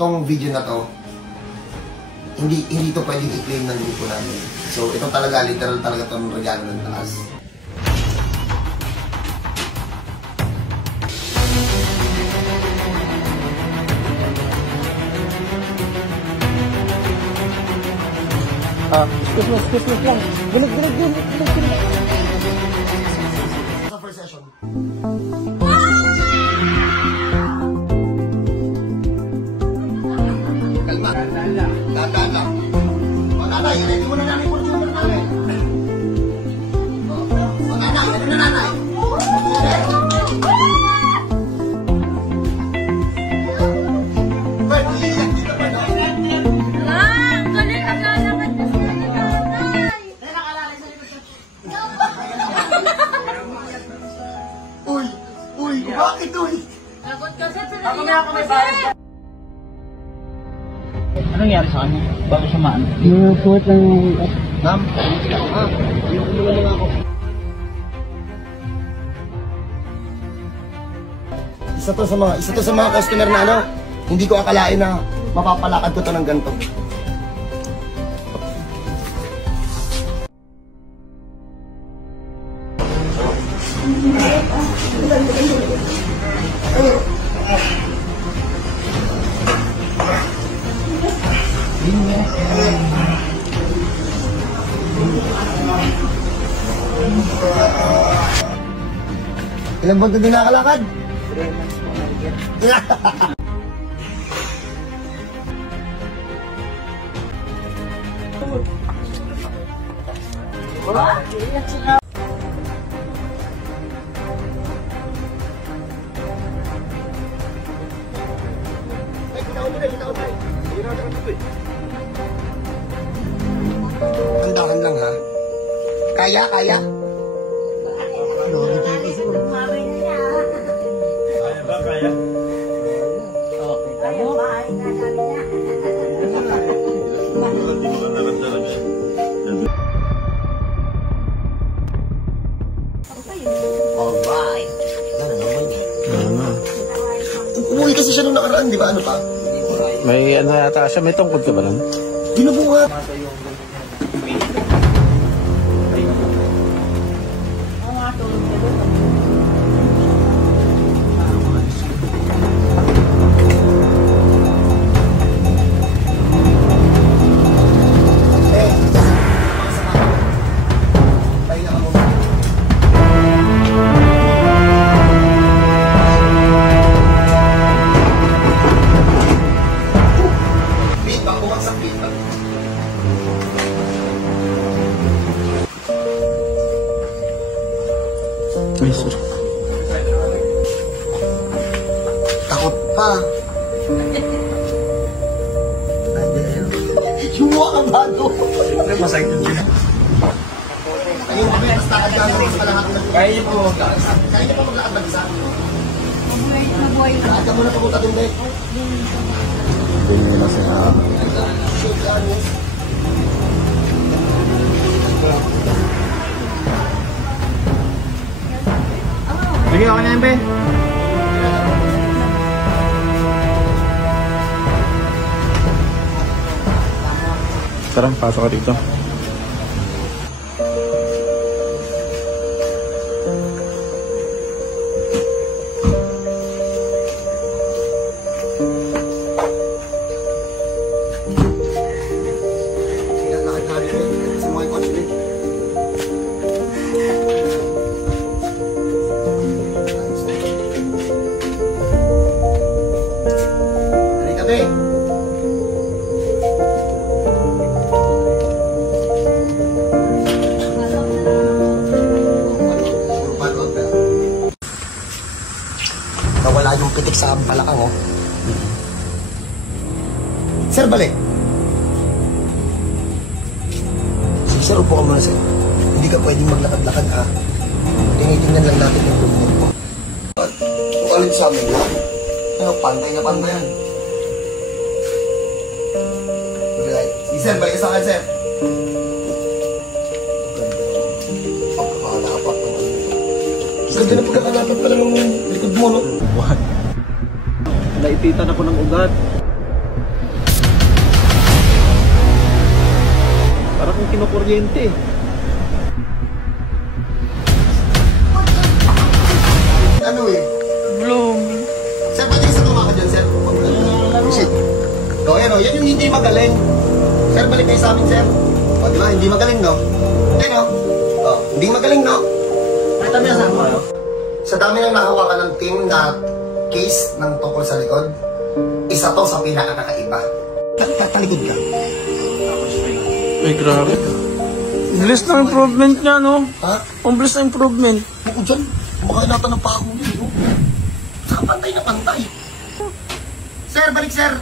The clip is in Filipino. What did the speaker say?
tong video na to, hindi to pwedeng i-claim ng grupo namin. So, ito talaga, literal talaga itong regalo ng taas. Excuse me lang. Gulag. Sa first session. Kalma. Tanda. O nanay, ready mo na namin yung Fortuner namin. O nanay, ready na nanay. Uy, bakit uy? Lagot kasi sila. Ako may bayad. Anong nangyari sa kanya? Bago siya maan? Puwet lang yung... Ma'am? Yung kumulong ako. Isa to sa mga customer na ano, hindi ko akalain na mapapalakad ko to ng ganito. Ilang buwan ka din nakalakad? 3 months po na. Andahan lang ha. Kaya? Kaya ba? Kaya? Okay, tamo. Alright. Umuwi kasi siya nung nakaraan, di ba? Ano pa? May ano yata siya, may tungkod ka ba lang? Ginubuhat. Ay, sir. Takot pa. Yung mga bago. Siyempre, masakit yun siya. Ayun, mas takad ka mas malakad na. Kaya niyo po. Kaya niyo pa maglakad mag-isa. Mabuhay na. Lakad ka muna papunta dun, Dek. Hindi na siya. Shoot ka, Anis. Sige, okay na yun, be. Tara, pasok ka dito. Lakad ka rin, Dek. Kasi mga coach, Dek. Halika, Dek. Nawala yung pitik sa balakang, oh. Sir, balik. Sige, sir, upo ka muna, sir. Hindi ka pwedeng maglakad-lakad, ha? Tinitingnan lang natin yung rumor mo. Kung alin sa amin, ha? Ano, pantay na pantay yan. Sige, sir, balik ka sa akin, sir. Pagkakalapak na. Ganda na pagkakalapak pala ng likod mo, no? Naititan ako ng ugat. kinukuryente eh. Ano eh? Blooming. Sir, pwede ka sa tumakas dyan, sir? Shit. O, yan o. Yan yung hindi magaling. Sir, balik kayo sa amin, sir. O, di ba? Hindi magaling, no? Yan o. O, hindi magaling, no? Ito na sa mo. Sa dami ng nahawakan ng team na case ng tungkol sa likod, isa to sa pinakakaiba. Talikod ka. Ay, grabe. Bilis na improvement niya, no? Ha? Ang bilis na improvement. Bukod dyan, kumakain natin ng pako yun, no? Saka pantay na pantay. Sir, balik, sir.